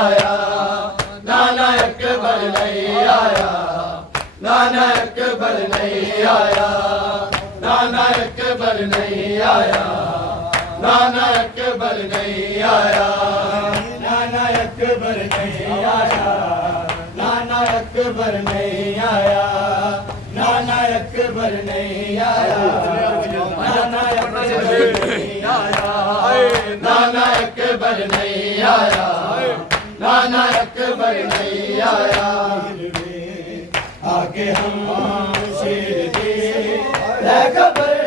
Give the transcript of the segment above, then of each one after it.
आया, नाना अकबर नहीं आया, नाना अकबर नहीं आया, नाना अकबर नहीं आया, नाना अकबर नहीं आया, नाना अकबर नहीं आया, नाना अकबर नहीं आया, नाना अकबर नहीं आया, नाना अकबर नहीं आया, नाना अकबर नहीं आया, नाना अकबर नहीं आया, आगे हम शेर दे खबर,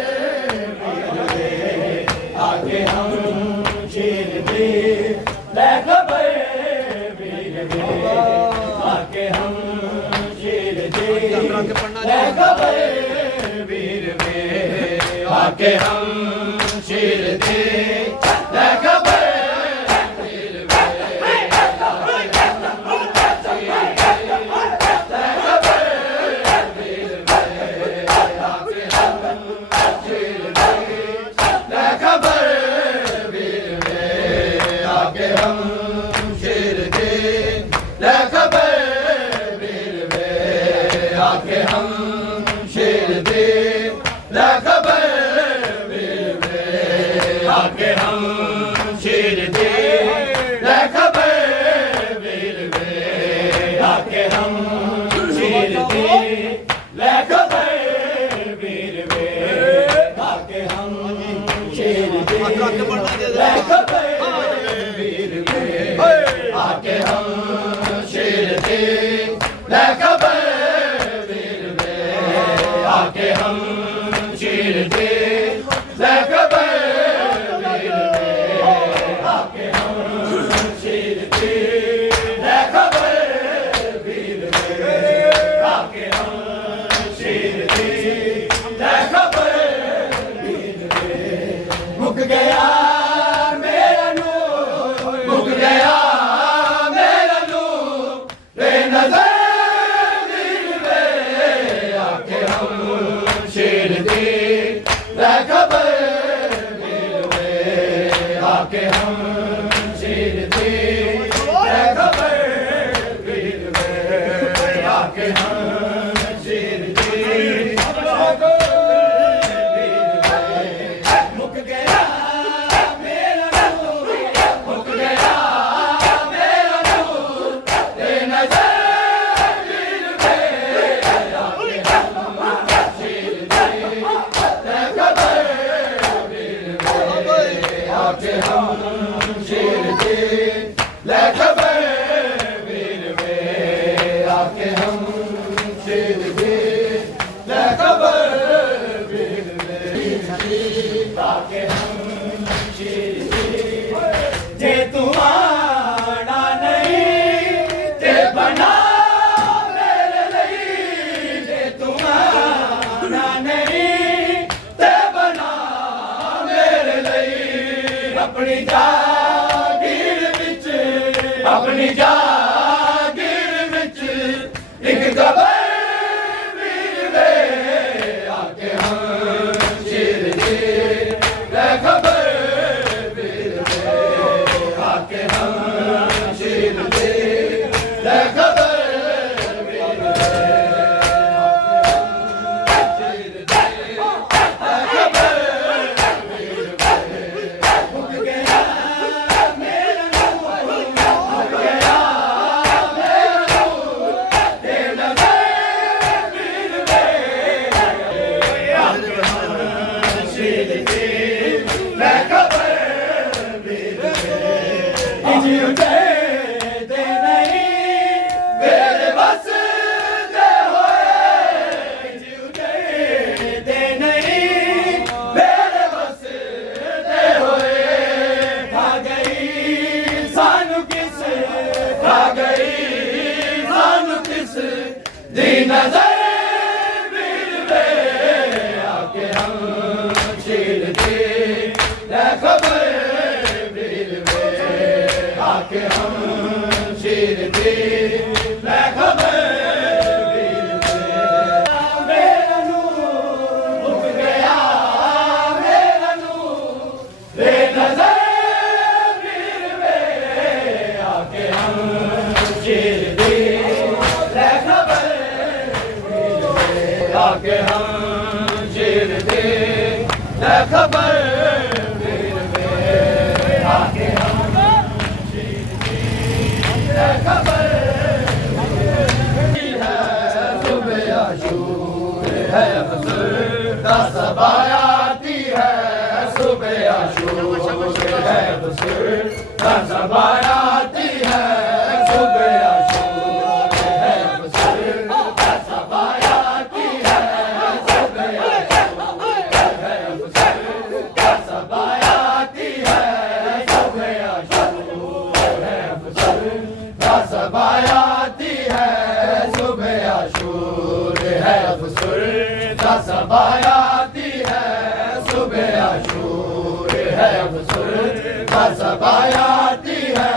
आगे हम शेर दे खबर, आगे हम शेर दे खबर, वीर में आगे हम शेर दे खबर, आके हम शेर दे खबर, वीर में आके हम शेर दे खबर, वीर में आके हम शेर दे खबर, वीर में आके हम शेर दे खबर, वीर में आके हम शेर दे खबर, आके हम शेर दे खबर, वीर में आके हम शेर दे खबर, वीर में आके हम शेर दे खबर, वीर में मुक गया मेरा नूर, मुक गया मेरा नूर, बेनज़र शेर दे खबर, वीर में आके हम शेर दे खबर, वीर में आके हम शेर दे खबर, वीर में मुक गया मेरा नूर, मुक गया मेरा नूर, बेनज़र आके हम शेर दे खबर, वीर में आके हम शेर दे खबर, वीर में आके हम शेर दे, जे तुम्हारा नहीं ते बना मेरे लिए, जे तुम्हारा नहीं ते बना मेरे लिए, अपनी जागीर विच, अपनी जागीर विच एक खबर, वीर में आके हम शेर दे खबर, वीर में आके हम शेर दे खबर, वीर में शेर दे खबर, वीर में मुक गया मेरा नूर, मुक गया मेरा नूर, बेनज़र वीर में आके हम शेर दे खबर, वीर में उठे दे नहीं मेरे बस दे होए, उठे दे नहीं मेरे बस दे होए, खा गई सानू किस, खा गई सानू किस दी नज़र, वीर में आके हम शेर दे खबर, वीर में आके हम शेर दे खबर, वीर में मेरा नूर, मुक गया मेरा नूर, बेनज़र वीर में आके हम फुसुर का सबाया आती है सुबह आशूर है फुसुर का सबाया आती है सुबह आशूर है फुसुर का सबाया आती है सुबह आशूर है फुसुर का सबाया आती है सुबह आशूर है फुसुर का सबाया आती है सुबह आशूर है फुसुर का सबाया आती है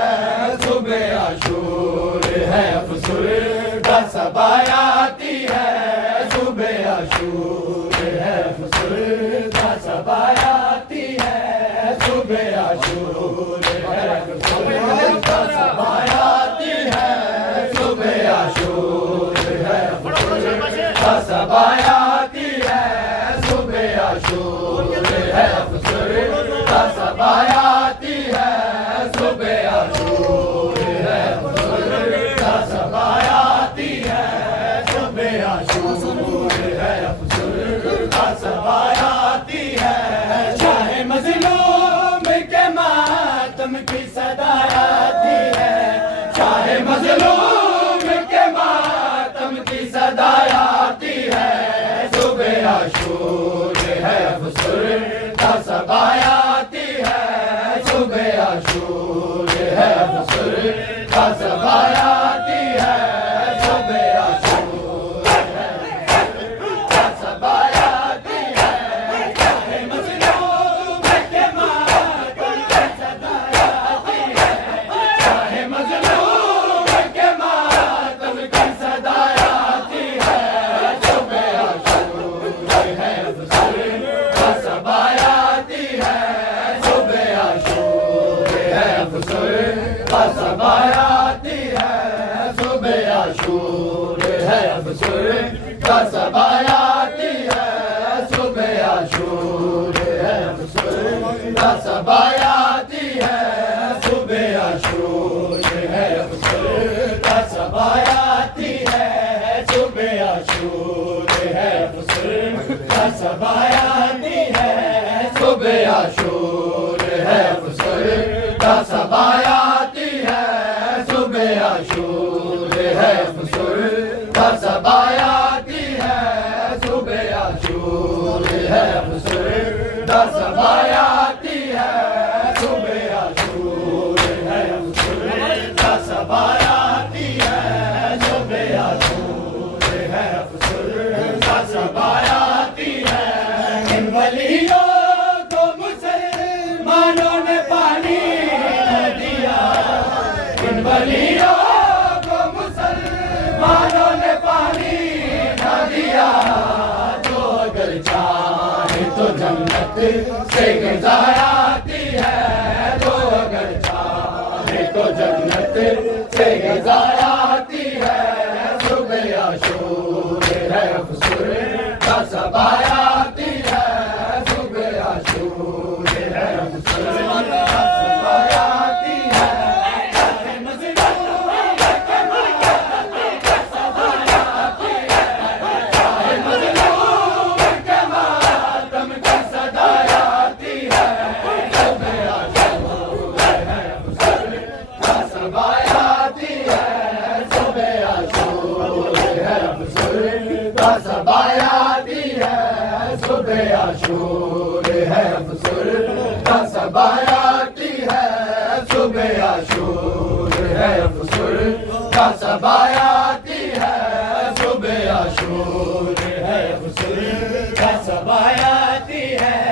सुबह आशूर है फुसुर का सबाया आती है सुबह आशूर है फुसुर का सबाया आती है सुबह आशूर है फुसुर का सबाया आती है सुबह आशूर है फुसुर का सबाया आती है सुबह आशूर है फुसुर का सबाया आती है सुबह आशूर है फुसुर का सबाया आती है सुबह आशूर है फुसुर का सबाया आती है चाहे मज़लूम के मातम की सदा आती है चाहे मज़लूम के मातम की सदा आती है सुबह आशूर है फुसुर का सबाया आती है सुबह आशूर है फुसुर का सबाया आती है सुबह आशूर है का सबाया आती है चाहे मज़लूम के मातम की सदा आती है चाहे मज़लूम के मातम की सदा आती है सुबह आशूर है फुसुर का सबाया आती है सुबह आशूर है फुसुर का सबाया आती है सुबह आशूर है फुसुर का सबाया आती है सुबह आशूर है फुसुर का सबाया आती है सुबह आशूर है फुसुर का सबाया आती है सुबह आशूर है फुसुर का सबाया आती है सुबह आशूर है फुसुर का सबाया आती है सुबह आशूर है फुसुर का सबाया आती है सुबह आशूर है फुसुर का सबाया आती है सुबह आशूर है फुसुर का सबाया आती है सुबह आशूर है फुसुर का सबाया आती है इन वलियों को मुसलमानों ने पानी दिया इन वलियों को मुसलमानों ने पानी न दिया जो अगर चाहे तो जन्नत से गुजारा आती है तो अगर चाहे तो जन्नत से गुजारा आती है सुबह आशूर है फुसुर का सबाया आती है सुबह आशूर है फुसुर का सबाया आती है चाहे मज़लूम के मातम की सबाया आती है चाहे मज़लूम के मातम की सदाया आती है सुबह आशूर है फुसुर का सबाया आती है सुबह आशूर है फुसुर का सबाया आती है सुबह आशूर है फुसुर का सबाया आती है सुबह आशूर है फुसुर का सबाया आती है सुबह आशूर है फुसुर का सबाया आती है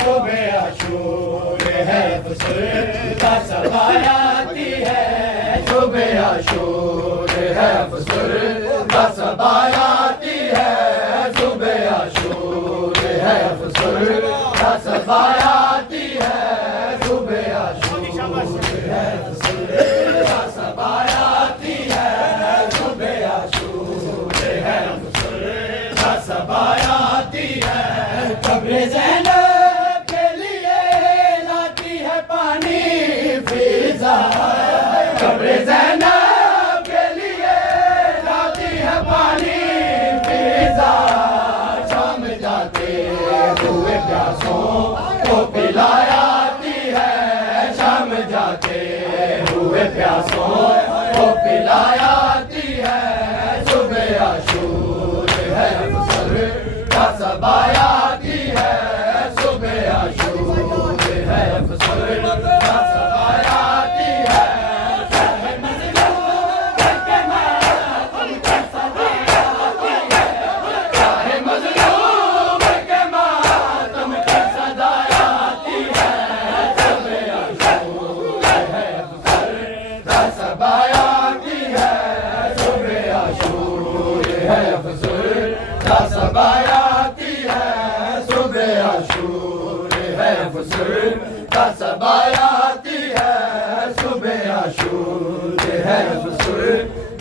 सुबह आशूर है फुसुर का सबाया आती है सुबह आशूर है फुसुर का सबाया आती है सुबह आशूर है फुसुर का सबाया आती है सुबह आशूर है फुसुर का सबाया आती है सुबह आशूर है फुसुर का सबाया आती है कब्र ज़ैनब के लिए लाती है पानी फिजा कब्र ज़ैनब के लिए लाती है पानी फिजा शाम जाते हुए प्यासों को पिलाती है शाम जाते हुए प्यासों को पिलाती है सुबह आशूर है अफसर का सबायाती है सुबह आशूर है अफसर का सबायाती है चाहे मजलूम के मातम की सदायाती है सुबह आशूर है अफसर का सबायाती है सुबह आशूर है अफसर का सबायाती है सुबह आशूर है अफसर का सबायाती है सुबह आशूर है अफसर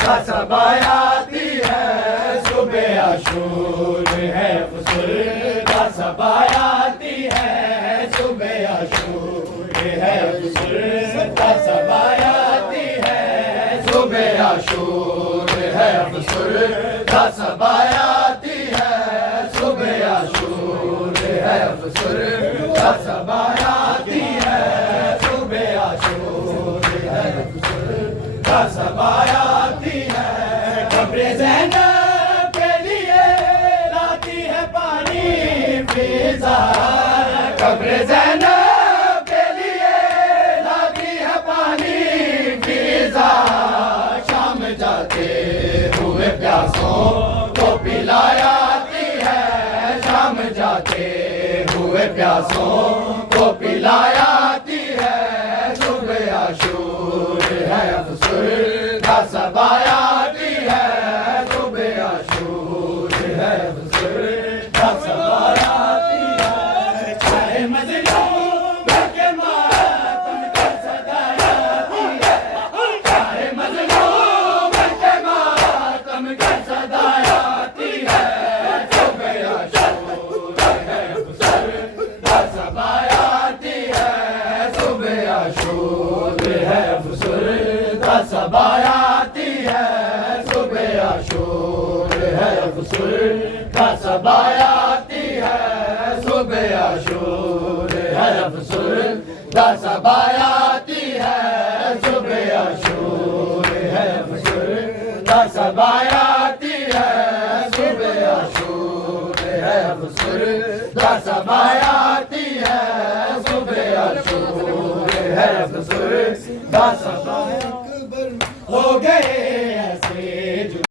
का सबायाती है सुबह आशूर है अफसर का सबायाती है सुबह आशूर है अफसर का सबायाती है सुबह आशूर है अफसर का सबायाती है सुबह आशूर है अफसर का सबायाती है सुबह आशूर है अफसर का सबायाती है कब्रे ज़ैनब के लिए लाती है पानी फिजा कब्रे ज़ैनब के लिए लाती है पानी फिजा शाम जाते हुए प्यासों को पिलाती है शाम जाते हुए प्यासों को पिलाती है सुबह आशूर है अफसर का सबायाती है सुबह आशूर है अफसर का सबायाती है चाहे मजलूम के मातम की सदायाती है चाहे मजलूम के मातम की सदायाती है सुबह आशूर है अफसर का सबायाती है सुबह आशूर है अफसर का सबायाती है सुबह आशूर है अफसर का सबायाती है सुबह आशूर है अफसर का सबायाती है सुबह आशूर है अफसर का सबायाती है सुबह आशूर है अफसर का सबायाती है सुबह आशूर है अफसर का सबायाती हो गए